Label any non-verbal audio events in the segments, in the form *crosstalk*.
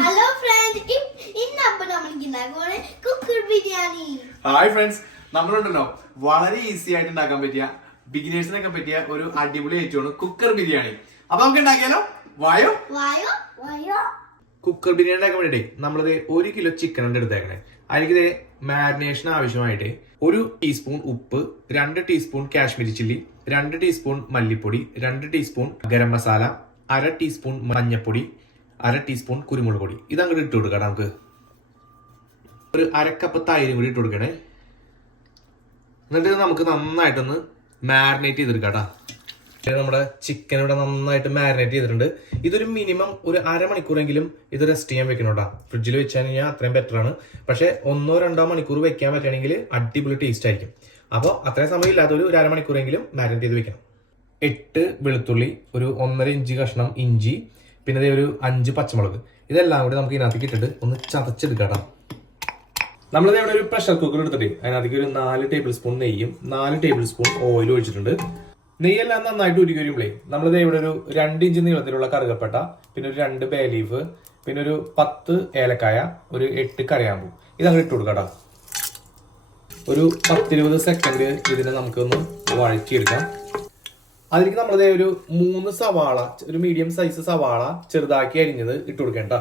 Hello friends ഇന്ന് അപ്പം നമ്മൾക്ക് ഉണ്ടാക്കുവാണ് കുക്കർ ബിരിയാണി. ഹായ് ഫ്രണ്ട്സ് നമ്മളുണ്ടല്ലോ. വളരെ ഈസി ആയിട്ട് ഉണ്ടാക്കാൻ പറ്റിയ ബിഗിനേഴ്സിനൊക്കെ പറ്റിയ ഒരു അടിപൊളി ഐറ്റമാണ് കുക്കർ ബിരിയാണി. അപ്പൊ നമുക്ക് ഉണ്ടാക്കിയാലോ? വായോ? വായോ? വായോ? കുക്കർ ബിരിയാണി ഉണ്ടാക്കാൻ വേണ്ടി നമ്മളത് ഒരു കിലോ ചിക്കൻ ഉണ്ട് എടുത്തേക്കണേ. അതിലേക്ക് മാരിനേഷൻ ആവശ്യമായിട്ട് ഒരു ടീസ്പൂൺ ഉപ്പ് രണ്ട് ടീസ്പൂൺ കാശ്മീരി ചില്ലി രണ്ട് ടീസ്പൂൺ മല്ലിപ്പൊടി രണ്ട് ടീസ്പൂൺ ഗരം മസാല അര ടീസ്പൂൺ മഞ്ഞപ്പൊടി അര ടീസ്പൂൺ കുരുമുളക് പൊടി. ഇത് അങ്ങോട്ട് ഇട്ട് കൊടുക്കാം നമുക്ക്. ഒരു അരക്കപ്പ് തൈരും കൂടി ഇട്ട് കൊടുക്കണേ. എന്നിട്ട് ഇത് നമുക്ക് നന്നായിട്ടൊന്ന് മാരിനേറ്റ് ചെയ്തെടുക്കാം നമ്മുടെ ചിക്കൻ ഇവിടെ നന്നായിട്ട് മാരിനേറ്റ് ചെയ്തിട്ടുണ്ട്. ഇതൊരു മിനിമം ഒരു അരമണിക്കൂറെങ്കിലും ഇത് റെസ്റ്റ് ചെയ്യാൻ വെക്കണം കേട്ടോ ഫ്രിഡ്ജിൽ വെച്ച് കഴിഞ്ഞാൽ അത്രയും ബെറ്റർ ആണ്. പക്ഷേ ഒന്നോ രണ്ടോ മണിക്കൂർ വെക്കാൻ പറ്റുകയാണെങ്കിൽ അടിപൊളി ടേസ്റ്റ് ആയിരിക്കും. അപ്പോൾ അത്രയും സമയം ഇല്ലാത്തൊരു ഒരു അരമണിക്കൂറെങ്കിലും മാരിനേറ്റ് ചെയ്ത് വെക്കണം. എട്ട് വെളുത്തുള്ളി ഒരു ഒന്നര ഇഞ്ച് കഷ്ണം ഇഞ്ചി പിന്നെ അതേ ഒരു അഞ്ച് പച്ചമുളക്. ഇതെല്ലാം കൂടി നമുക്ക് ഇതിനകത്തേക്ക് ഇട്ടിട്ട് ഒന്ന് ചതച്ചെടുക്കണം നമ്മളിത് ഇവിടെ ഒരു പ്രഷർ കുക്കർ എടുത്തിട്ട്. അതിനകത്തേക്ക് ഒരു നാല് ടേബിൾ സ്പൂൺ നെയ്യും നാല് ടേബിൾ സ്പൂൺ ഓയിലും ഒഴിച്ചിട്ടുണ്ട്. നെയ്യെല്ലാം നന്നായിട്ട് ഉരുക്കി വരുമ്പോഴേ നമ്മളിത് ഇവിടെ ഒരു രണ്ട് ഇഞ്ച് നീളത്തിലുള്ള കറുകപ്പെട്ട പിന്നെ ഒരു രണ്ട് ബേ ലീഫ് പിന്നെ ഒരു പത്ത് ഏലക്കായ ഒരു എട്ട് കരയാമ്പൂ ഇതങ്ങ് ഇട്ട് കൊടുക്കാം ഒരു പത്തിരുപത് സെക്കൻഡ് ഇതിനെ നമുക്കൊന്ന് വഴറ്റിയെടുക്കാം. അതിലേക്ക് നമ്മൾ ഒരു മൂന്ന് സവാള ഒരു മീഡിയം സൈസ് സവാള ചെറുതാക്കി അരിഞ്ഞത് ഇട്ട് കൊടുക്കേണ്ട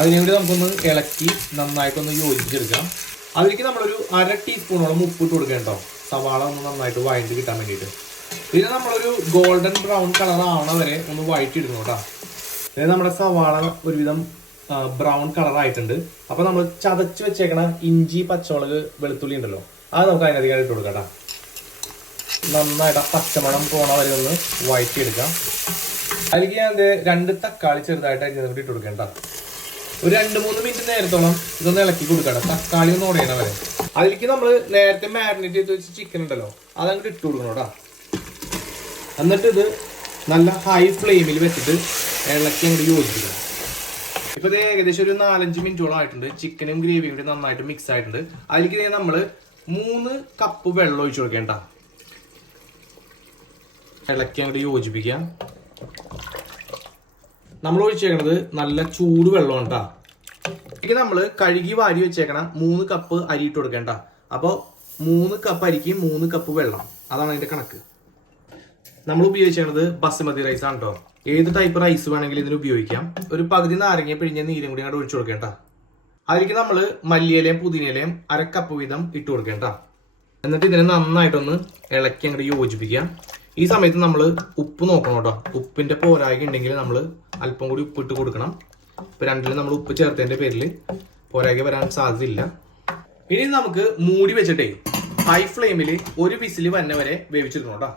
അതിനെ കൂടി നമുക്കൊന്ന് ഇളക്കി നന്നായിട്ടൊന്ന് യോജിപ്പിച്ചെടുക്കാം. അതിലേക്ക് നമ്മളൊരു അര ടീസ്പൂണോളം ഉപ്പ് ഇട്ട് കൊടുക്കേണ്ട സവാള ഒന്ന് നന്നായിട്ട് വഴറ്റി കിട്ടാൻ വേണ്ടിയിട്ട്. പിന്നെ നമ്മളൊരു ഗോൾഡൻ ബ്രൗൺ കളർ ആവണ വരെ ഒന്ന് വഴറ്റിയിടുന്നു കേട്ടോ. പിന്നെ നമ്മുടെ സവാള ഒരുവിധം ബ്രൗൺ കളറായിട്ടുണ്ട് അപ്പൊ നമ്മൾ ചതച്ച് വെച്ചേക്കണ ഇഞ്ചി പച്ചമുളക് വെളുത്തുള്ളി ഉണ്ടല്ലോ. അത് നമുക്ക് അതിനധികം ഇട്ട് കൊടുക്കാം നന്നായിട്ട് ആ പച്ചമണം പോണ വരെ ഒന്ന് വഴറ്റിയെടുക്കാം. അതിലേക്ക് ഞാൻ രണ്ട് തക്കാളി ചെറുതായിട്ട് അരിഞ്ഞത് കൂടി ഇട്ട് കൊടുക്കേണ്ട ഒരു രണ്ട് മൂന്ന് മിനിറ്റ് നേരത്തോളം ഇതൊന്ന് ഇളക്കി കൊടുക്കണം തക്കാളി ഒന്ന് ഉടയണ വരെ. അതിലേക്ക് നമ്മൾ നേരത്തെ മാരിനേറ്റ് ചെയ്ത് വെച്ച് ചിക്കൻ ഉണ്ടല്ലോ അതങ്ങോട്ട് ഇട്ട് കൊടുക്കണം കേട്ടോ എന്നിട്ട് ഇത് നല്ല ഹൈ ഫ്ലെയിമിൽ വെച്ചിട്ട് ഇളക്കി അങ്ങോട്ട് യോജിപ്പിക്കണം. ഇപ്പൊ ഇത് ഏകദേശം ഒരു നാലഞ്ച് മിനിറ്റോളം ആയിട്ടുണ്ട്. ചിക്കനും ഗ്രേവിയും കൂടി നന്നായിട്ട് മിക്സ് ആയിട്ടുണ്ട്. അതിലേക്ക് നമ്മൾ മൂന്ന് കപ്പ് വെള്ളം ഒഴിച്ചു കൊടുക്കേണ്ട ഇളക്കി അങ്ങോട്ട് നമ്മൾ ഒഴിച്ചേക്കണത് നല്ല ചൂട് വെള്ളം കേട്ടാ ഇതിലേക്ക് നമ്മൾ കഴുകി വാരി വെച്ചേക്കണ മൂന്ന് കപ്പ് അരി ഇട്ട് കൊടുക്കേണ്ട അപ്പോൾ മൂന്ന് കപ്പ് അരിക്ക് മൂന്ന് കപ്പ് വെള്ളം. അതാണ് അതിന്റെ കണക്ക്. നമ്മൾ ഉപയോഗിച്ചേണത് ബസുമതി റൈസ് ആണ് കേട്ടോ ഏത് ടൈപ്പ് റൈസ് വേണമെങ്കിലും ഇതിന് ഉപയോഗിക്കാം. ഒരു പകുതി നാരങ്ങ പിഴിഞ്ഞ നീരും കൂടി അങ്ങോട്ട് ഒഴിച്ചു കൊടുക്കേണ്ട അതിലേക്ക് നമ്മൾ മല്ലിയിലയും പുതിനയിലയും അരക്കപ്പ് കപ്പ് വീതം ഇട്ട് കൊടുക്കേണ്ട എന്നിട്ട് ഇതിനെ നന്നായിട്ടൊന്ന് ഇളക്കി അങ്ങോട്ട് യോജിപ്പിക്കാം ഈ സമയത്ത് നമ്മൾ ഉപ്പ് നോക്കണം കേട്ടോ. ഉപ്പിന്റെ പോരായ്ക ഉണ്ടെങ്കിൽ നമ്മൾ അല്പം കൂടി ഉപ്പ് ഇട്ട് കൊടുക്കണം. ഇപ്പൊ രണ്ടിലും നമ്മൾ ഉപ്പ് ചേർത്തതിന്റെ പേരിൽ പോരായ്ക വരാൻ സാധ്യതയില്ല. ഇനി നമുക്ക് മൂടി വെച്ചിട്ടേ ഹൈ ഫ്ലെയിമിൽ ഒരു വിസിൽ വന്നവരെ വേവിച്ചെടുക്കണം കേട്ടോ.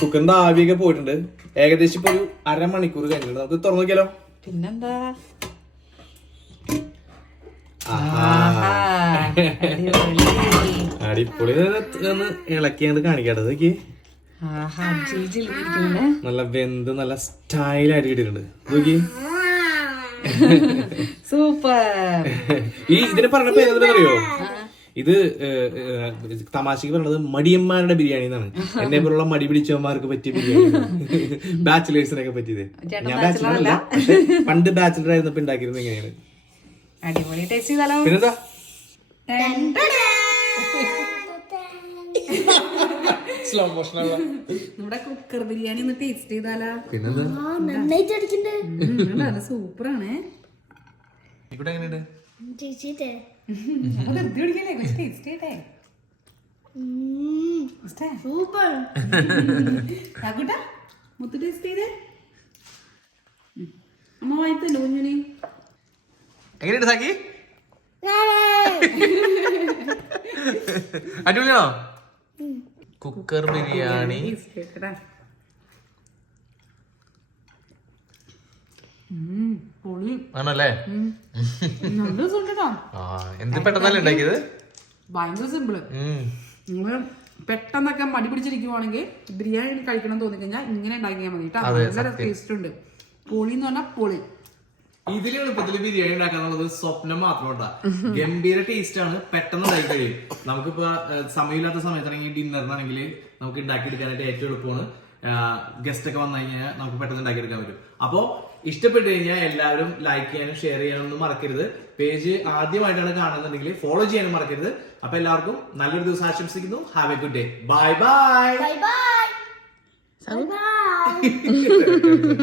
കുക്കറിന്റെ ആവിയൊക്കെ പോയിട്ടുണ്ട്. ഏകദേശം ഇപ്പൊ ഒരു അരമണിക്കൂർ കഴിഞ്ഞിട്ടുണ്ട്. നമുക്ക് തുറന്നു നോക്കിയാലോ? പിന്നെന്താ. അടിപൊളി. ഒന്ന് ഇളക്കിയത് കാണിക്കാട്ടോ. നോക്കി ആഹാ ജിൽ ജിൽ ഇരിക്കുന്നുണ്ട്. നല്ല വെന്ത് നല്ല സ്റ്റൈൽ സ്റ്റൈലായിട്ട് കിട്ടിയിട്ടുണ്ട്. നോക്കി സൂപ്പർ. ഈ ഇതിന് പറഞ്ഞ പേര് അറിയോ ഇത് തമാശക്ക് പറയുന്നത് മടിയന്മാരുടെ ബിരിയാണി എന്നാണ് എന്നെ പോലുള്ള മടി പിടിച്ചവന്മാർക്ക് പറ്റിയ ബിരിയാണി. *laughs* ബാച്ചിലേഴ്സിനൊക്കെ പറ്റിയത്. ഞാൻ ബാച്ചിലർ അല്ല. പണ്ട് ബാച്ചിലർ ആയിരുന്നപ്പോ ഉണ്ടാക്കിയിരുന്നത് എങ്ങനെയാണ് അടിപൊളി ടേസ്റ്റ് ചെയ്താലോ? പിന്നെന്താ? സ്ലോ നമ്മുടെ കുക്കർ ബിരിയാണി ഒന്ന് ടേസ്റ്റ് ചെയ്താലോ? പിന്നെന്താ? സൂപ്പറാണ് ഇവിടെ എങ്ങനെയുണ്ട്? സൂപ്പർ മുത്ത് ടേസ്റ്റ് ചെയ്തേ. അമ്മ വായിത്തല്ലോ കുഞ്ഞിനെ? എങ്ങനെയുണ്ട് സാക്കി? അടിപൊളിയാണോ? കുക്കർ ബിരിയാണി ടേസ്റ്റ് ചെയ്യട്ടെ ഉം, പൊളി ആണല്ലേ? നല്ല സുഖട്ടോ ആ എന്ത് പെട്ടെന്നല്ലേ ഉണ്ടാക്കിയത്? ഭയങ്കര സിമ്പിൾ. പെട്ടെന്നൊക്കെ മടി പിടിച്ചിരിക്കുവാണെങ്കിൽ ബിരിയാണി കഴിക്കണം തോന്നി കഴിഞ്ഞാൽ ഇങ്ങനെ ഉണ്ടാക്കിയാൽ മതി ടേസ്റ്റ് ഉണ്ട്. പൊളി എന്ന് പറഞ്ഞാൽ പൊളി. ഇതിൽ എളുപ്പത്തിൽ ബിരിയാണി ഉണ്ടാക്കാന്നുള്ളത് സ്വപ്നം മാത്രമല്ല ഗംഭീര ടേസ്റ്റ് ആണ്. പെട്ടെന്ന് ഉണ്ടാക്കി കഴിയും. നമുക്കിപ്പോ സമയമില്ലാത്ത സമയത്താണെങ്കിൽ ഡിന്നറിനാണെങ്കിൽ നമുക്ക് ഉണ്ടാക്കിയെടുക്കാനായിട്ട് ഏറ്റവും എളുപ്പമാണ്. ഗസ്റ്റ് ഒക്കെ വന്നു കഴിഞ്ഞാൽ നമുക്ക് പെട്ടെന്ന് ഉണ്ടാക്കിയെടുക്കാൻ പറ്റും. അപ്പോ ഇഷ്ടപ്പെട്ടു കഴിഞ്ഞാൽ എല്ലാവരും ലൈക്ക് ചെയ്യാനും ഷെയർ ചെയ്യാനും ഒന്നും മറക്കരുത്. പേജ് ആദ്യമായിട്ടാണ് കാണുന്നുണ്ടെങ്കിൽ ഫോളോ ചെയ്യാനും മറക്കരുത്. അപ്പൊ എല്ലാവർക്കും നല്ലൊരു ദിവസം ആശംസിക്കുന്നു. Have a good day bye bye bye bye bye bye